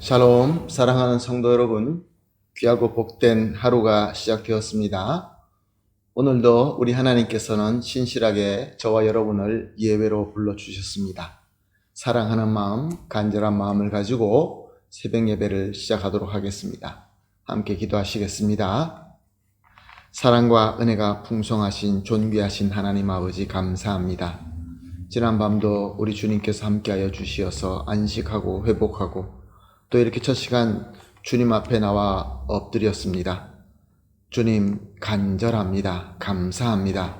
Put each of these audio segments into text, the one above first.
샬롬, 사랑하는 성도 여러분, 귀하고 복된 하루가 시작되었습니다. 오늘도 우리 하나님께서는 신실하게 저와 여러분을 예배로 불러주셨습니다. 사랑하는 마음, 간절한 마음을 가지고 새벽 예배를 시작하도록 하겠습니다. 함께 기도하시겠습니다. 사랑과 은혜가 풍성하신 존귀하신 하나님 아버지 감사합니다. 지난 밤도 우리 주님께서 함께하여 주시어서 안식하고 회복하고 또 이렇게 첫 시간 주님 앞에 나와 엎드렸습니다. 주님 간절합니다. 감사합니다.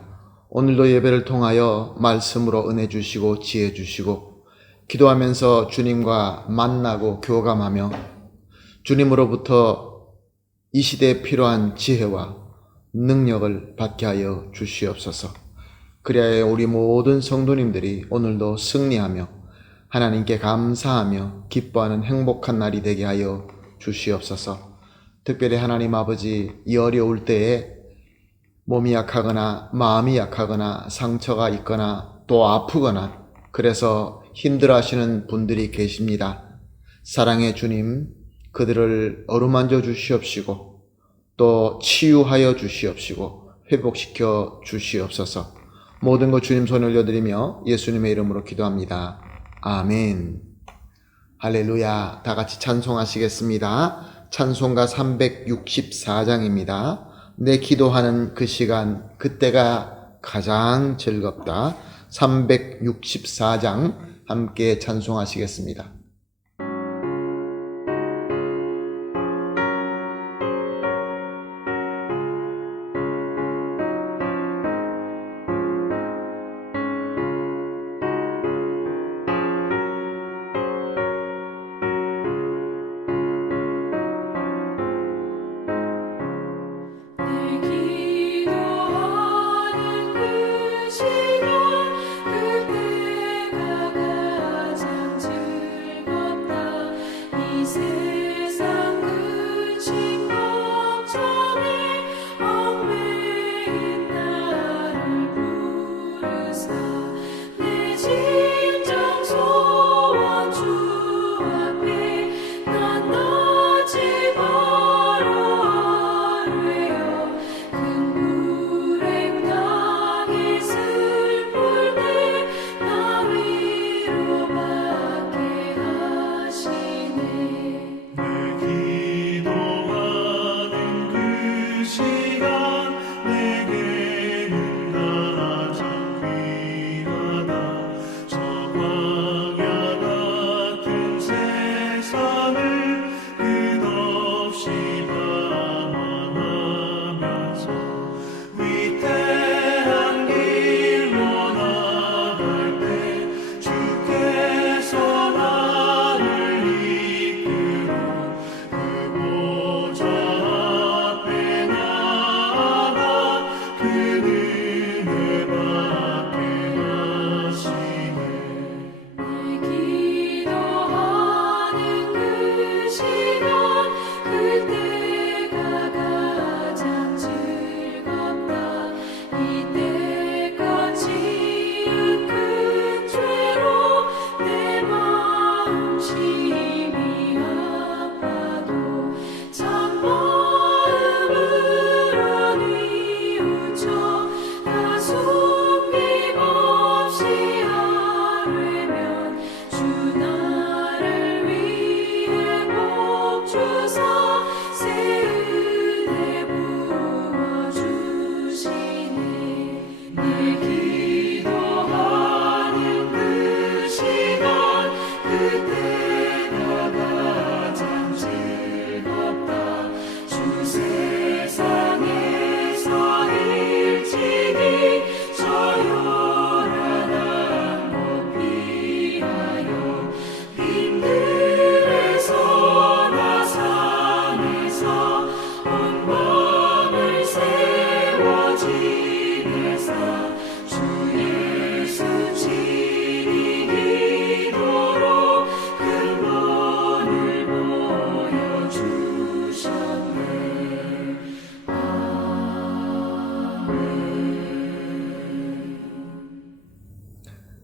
오늘도 예배를 통하여 말씀으로 은혜 주시고 지혜 주시고 기도하면서 주님과 만나고 교감하며 주님으로부터 이 시대에 필요한 지혜와 능력을 받게 하여 주시옵소서. 그리하여 우리 모든 성도님들이 오늘도 승리하며 하나님께 감사하며 기뻐하는 행복한 날이 되게 하여 주시옵소서. 특별히 하나님 아버지, 이 어려울 때에 몸이 약하거나 마음이 약하거나 상처가 있거나 또 아프거나 그래서 힘들어하시는 분들이 계십니다. 사랑의 주님, 그들을 어루만져 주시옵시고 또 치유하여 주시옵시고 회복시켜 주시옵소서. 모든 것 주님 손에 올려드리며 예수님의 이름으로 기도합니다. 아멘. 할렐루야. 다 같이 찬송하시겠습니다. 찬송가 364장입니다. 내 기도하는 그 시간, 그때가 가장 즐겁다. 364장 함께 찬송하시겠습니다.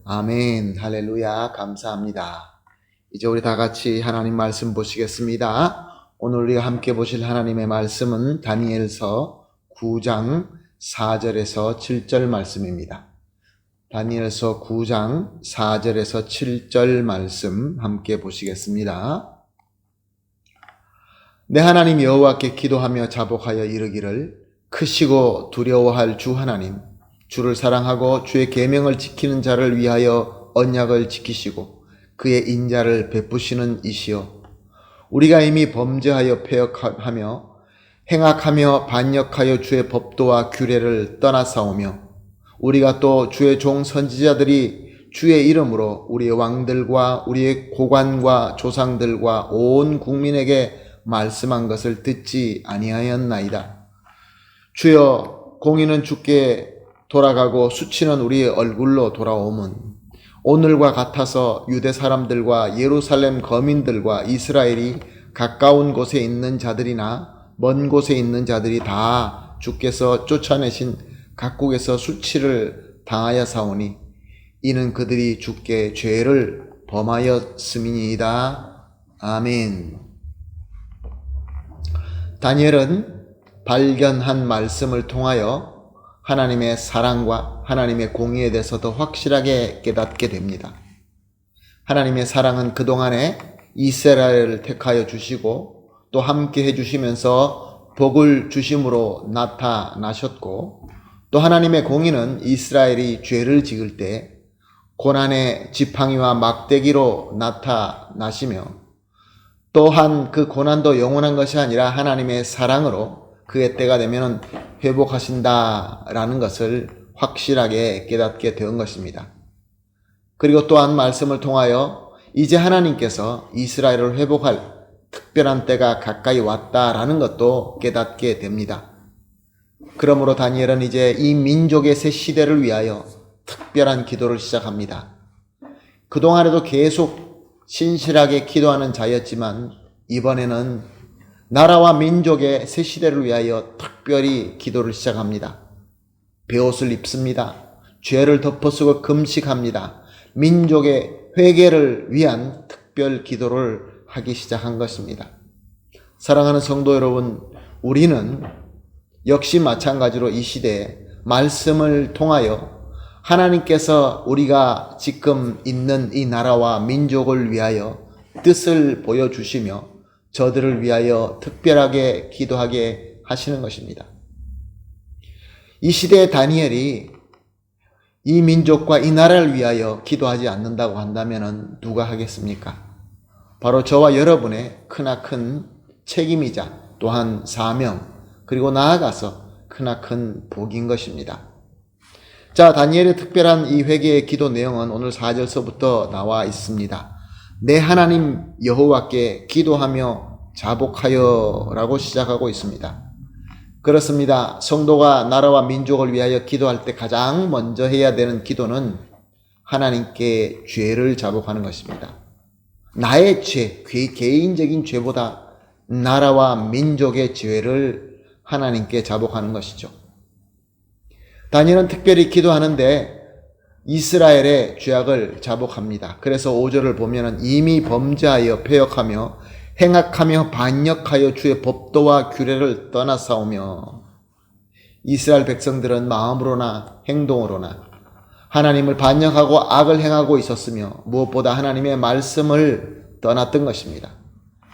아멘. 할렐루야. 감사합니다. 이제 우리 다 같이 하나님 말씀 보시겠습니다. 오늘 우리가 함께 보실 하나님의 말씀은 다니엘서 9장 4절에서 7절 말씀입니다. 다니엘서 9장 4절에서 7절 말씀 함께 보시겠습니다. 내 하나님 여호와께 기도하며 자복하여 이르기를 크시고 두려워할 주 하나님, 주를 사랑하고 주의 계명을 지키는 자를 위하여 언약을 지키시고 그의 인자를 베푸시는 이시여, 우리가 이미 범죄하여 패역하며 행악하며 반역하여 주의 법도와 규례를 떠나싸우며 우리가 또 주의 종 선지자들이 주의 이름으로 우리의 왕들과 우리의 고관과 조상들과 온 국민에게 말씀한 것을 듣지 아니하였나이다. 주여, 공의는 주께 돌아가고 수치는 우리의 얼굴로 돌아오면 오늘과 같아서 유대 사람들과 예루살렘 거민들과 이스라엘이 가까운 곳에 있는 자들이나 먼 곳에 있는 자들이 다 주께서 쫓아내신 각국에서 수치를 당하여 사오니 이는 그들이 주께 죄를 범하였음이니이다. 아멘. 다니엘은 발견한 말씀을 통하여 하나님의 사랑과 하나님의 공의에 대해서 더 확실하게 깨닫게 됩니다. 하나님의 사랑은 그동안에 이스라엘을 택하여 주시고 또 함께 해주시면서 복을 주심으로 나타나셨고, 또 하나님의 공의는 이스라엘이 죄를 지을 때 고난의 지팡이와 막대기로 나타나시며, 또한 그 고난도 영원한 것이 아니라 하나님의 사랑으로 그의 때가 되면 회복하신다라는 것을 확실하게 깨닫게 된 것입니다. 그리고 또한 말씀을 통하여 이제 하나님께서 이스라엘을 회복할 특별한 때가 가까이 왔다라는 것도 깨닫게 됩니다. 그러므로 다니엘은 이제 이 민족의 새 시대를 위하여 특별한 기도를 시작합니다. 그동안에도 계속 신실하게 기도하는 자였지만 이번에는 나라와 민족의 새 시대를 위하여 특별히 기도를 시작합니다. 베옷을 입습니다. 죄를 덮어쓰고 금식합니다. 민족의 회개를 위한 특별 기도를 하기 시작한 것입니다. 사랑하는 성도 여러분, 우리는 역시 마찬가지로 이 시대에 말씀을 통하여 하나님께서 우리가 지금 있는 이 나라와 민족을 위하여 뜻을 보여주시며 저들을 위하여 특별하게 기도하게 하시는 것입니다. 이 시대의 다니엘이 이 민족과 이 나라를 위하여 기도하지 않는다고 한다면 누가 하겠습니까? 바로 저와 여러분의 크나큰 책임이자 또한 사명, 그리고 나아가서 크나큰 복인 것입니다. 자, 다니엘의 특별한 이 회개의 기도 내용은 오늘 4절서부터 나와 있습니다. 내 하나님 여호와께 기도하며 자복하여 라고 시작하고 있습니다. 그렇습니다. 성도가 나라와 민족을 위하여 기도할 때 가장 먼저 해야 되는 기도는 하나님께 죄를 자복하는 것입니다. 나의 죄, 개인적인 죄보다 나라와 민족의 죄를 하나님께 자복하는 것이죠. 다니엘은 특별히 기도하는데 이스라엘의 죄악을 자복합니다. 그래서 5절을 보면 이미 범죄하여 패역하며 행악하며 반역하여 주의 법도와 규례를 떠나싸우며, 이스라엘 백성들은 마음으로나 행동으로나 하나님을 반역하고 악을 행하고 있었으며 무엇보다 하나님의 말씀을 떠났던 것입니다.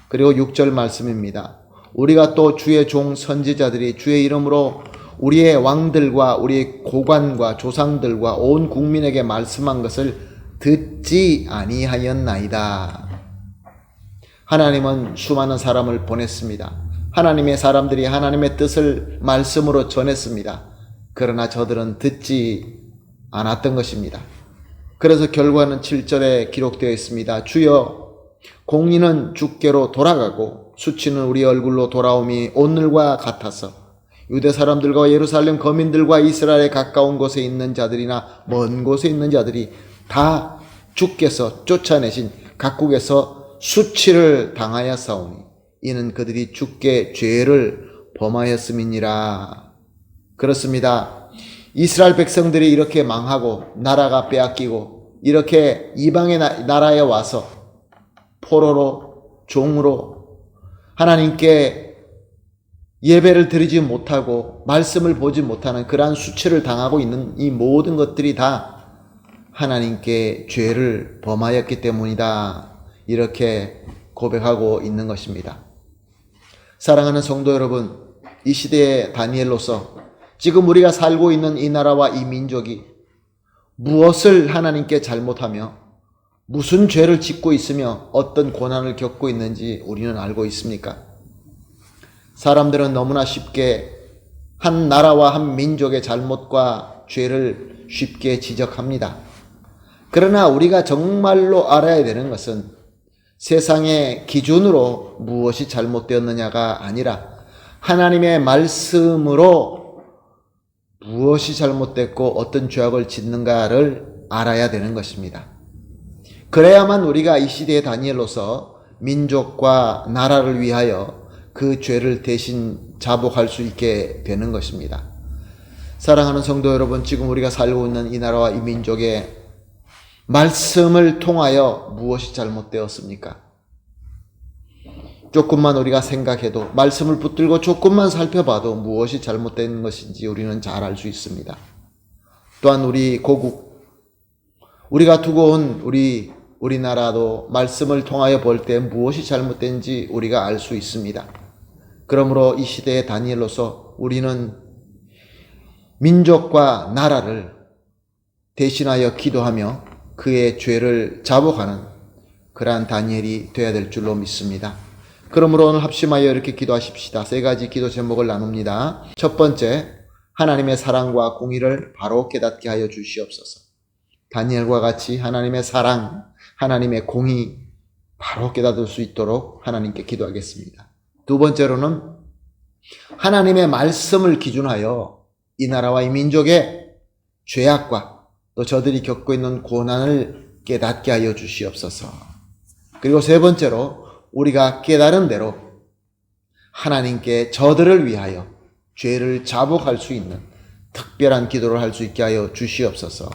그리고 6절 말씀입니다. 우리가 또 주의 종 선지자들이 주의 이름으로 우리의 왕들과 우리의 고관과 조상들과 온 국민에게 말씀한 것을 듣지 아니하였나이다. 하나님은 수많은 사람을 보냈습니다. 하나님의 사람들이 하나님의 뜻을 말씀으로 전했습니다. 그러나 저들은 듣지 않았던 것입니다. 그래서 결과는 7절에 기록되어 있습니다. 주여, 공의는 주께로 돌아가고 수치는 우리 얼굴로 돌아옴이 오늘과 같아서 유대 사람들과 예루살렘 거민들과 이스라엘에 가까운 곳에 있는 자들이나 먼 곳에 있는 자들이 다 주께서 쫓아내신 각국에서 수치를 당하여 싸우니 이는 그들이 주께 죄를 범하였음이니라. 그렇습니다. 이스라엘 백성들이 이렇게 망하고 나라가 빼앗기고 이렇게 이방의 나라에 와서 포로로, 종으로 하나님께 예배를 드리지 못하고 말씀을 보지 못하는 그러한 수치를 당하고 있는 이 모든 것들이 다 하나님께 죄를 범하였기 때문이다. 이렇게 고백하고 있는 것입니다. 사랑하는 성도 여러분, 이 시대의 다니엘로서 지금 우리가 살고 있는 이 나라와 이 민족이 무엇을 하나님께 잘못하며 무슨 죄를 짓고 있으며 어떤 고난을 겪고 있는지 우리는 알고 있습니까? 사람들은 너무나 쉽게 한 나라와 한 민족의 잘못과 죄를 쉽게 지적합니다. 그러나 우리가 정말로 알아야 되는 것은 세상의 기준으로 무엇이 잘못되었느냐가 아니라 하나님의 말씀으로 무엇이 잘못됐고 어떤 죄악을 짓는가를 알아야 되는 것입니다. 그래야만 우리가 이 시대의 다니엘로서 민족과 나라를 위하여 그 죄를 대신 자복할 수 있게 되는 것입니다. 사랑하는 성도 여러분, 지금 우리가 살고 있는 이 나라와 이 민족의 말씀을 통하여 무엇이 잘못되었습니까? 조금만 우리가 생각해도, 말씀을 붙들고 조금만 살펴봐도 무엇이 잘못된 것인지 우리는 잘 알 수 있습니다. 또한 우리 고국, 우리가 두고 온 우리나라도 말씀을 통하여 볼 때 무엇이 잘못된지 우리가 알 수 있습니다. 그러므로 이 시대의 다니엘로서 우리는 민족과 나라를 대신하여 기도하며 그의 죄를 자복하는 그러한 다니엘이 되어야 될 줄로 믿습니다. 그러므로 오늘 합심하여 이렇게 기도하십시다. 세 가지 기도 제목을 나눕니다. 첫 번째, 하나님의 사랑과 공의를 바로 깨닫게 하여 주시옵소서. 다니엘과 같이 하나님의 사랑, 하나님의 공의 바로 깨닫을 수 있도록 하나님께 기도하겠습니다. 두 번째로는 하나님의 말씀을 기준하여 이 나라와 이 민족의 죄악과 또 저들이 겪고 있는 고난을 깨닫게 하여 주시옵소서. 그리고 세 번째로 우리가 깨달은 대로 하나님께 저들을 위하여 죄를 자복할 수 있는 특별한 기도를 할 수 있게 하여 주시옵소서.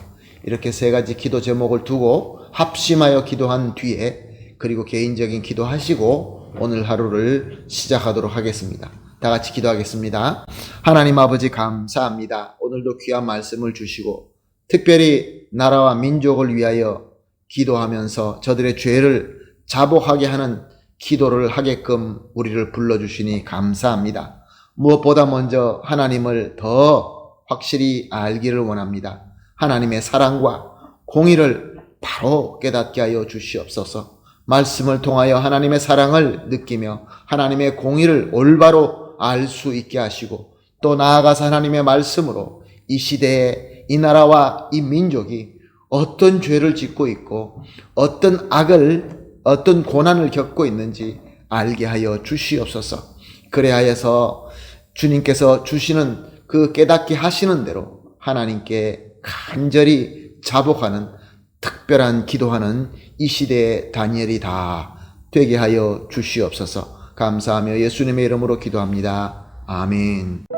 이렇게 세 가지 기도 제목을 두고 합심하여 기도한 뒤에 그리고 개인적인 기도하시고 오늘 하루를 시작하도록 하겠습니다. 다 같이 기도하겠습니다. 하나님 아버지 감사합니다. 오늘도 귀한 말씀을 주시고 특별히 나라와 민족을 위하여 기도하면서 저들의 죄를 자복하게 하는 기도를 하게끔 우리를 불러주시니 감사합니다. 무엇보다 먼저 하나님을 더 확실히 알기를 원합니다. 하나님의 사랑과 공의를 바로 깨닫게 하여 주시옵소서. 말씀을 통하여 하나님의 사랑을 느끼며 하나님의 공의를 올바로 알 수 있게 하시고 또 나아가서 하나님의 말씀으로 이 시대에 이 나라와 이 민족이 어떤 죄를 짓고 있고 어떤 어떤 고난을 겪고 있는지 알게 하여 주시옵소서. 그래하여서 주님께서 주시는 그 깨닫게 하시는 대로 하나님께 간절히 자복하는 특별한 기도하는 이 시대의 다니엘이 다 되게 하여 주시옵소서. 감사하며 예수님의 이름으로 기도합니다. 아멘.